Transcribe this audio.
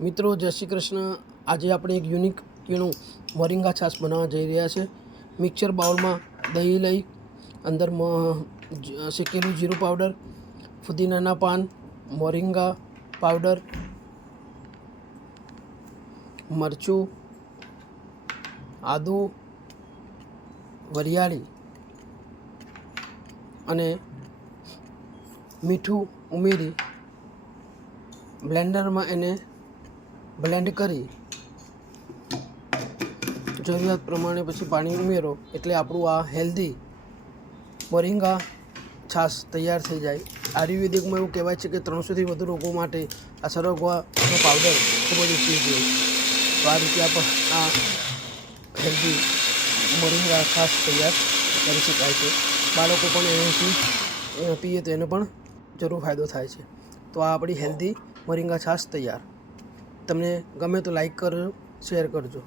મિત્રો જય શ્રી કૃષ્ણ। આજે આપણે એક યુનિક પીણું મોરિંગા છાશ બનાવવા જઈ રહ્યા છે। મિક્સર બાઉલમાં દહીં લઈ અંદર શેકેલું જીરું પાવડર, ફુદીનાના પાન, મોરિંગા પાવડર, મરચું, આદુ, વરિયાળી અને મીઠું ઉમેરી બ્લેન્ડરમાં એને બ્લેન્ડ કરી જરૂરિયાત પ્રમાણે પછી પાણી ઉમેરો એટલે આપણું આ હેલ્ધી મોરિંગા છાશ તૈયાર થઈ જાય। આયુર્વેદિકમાં એવું કહેવાય છે કે 300થી વધુ રોગો માટે આ સરગવાનો પાવડર ખૂબ જ ઉપયોગી હોય। તો આ રીતે આપણે આ હેલ્ધી મોરિંગા છાશ તૈયાર કરી શકાય છે। બાળકો પણ એનાથી પીએ તો એને પણ જરૂર ફાયદો થાય છે। તો આ આપણી હેલ્ધી મોરિંગા છાશ તૈયાર। તમને ગમે તો લાઈક કરજો, શેર કરજો।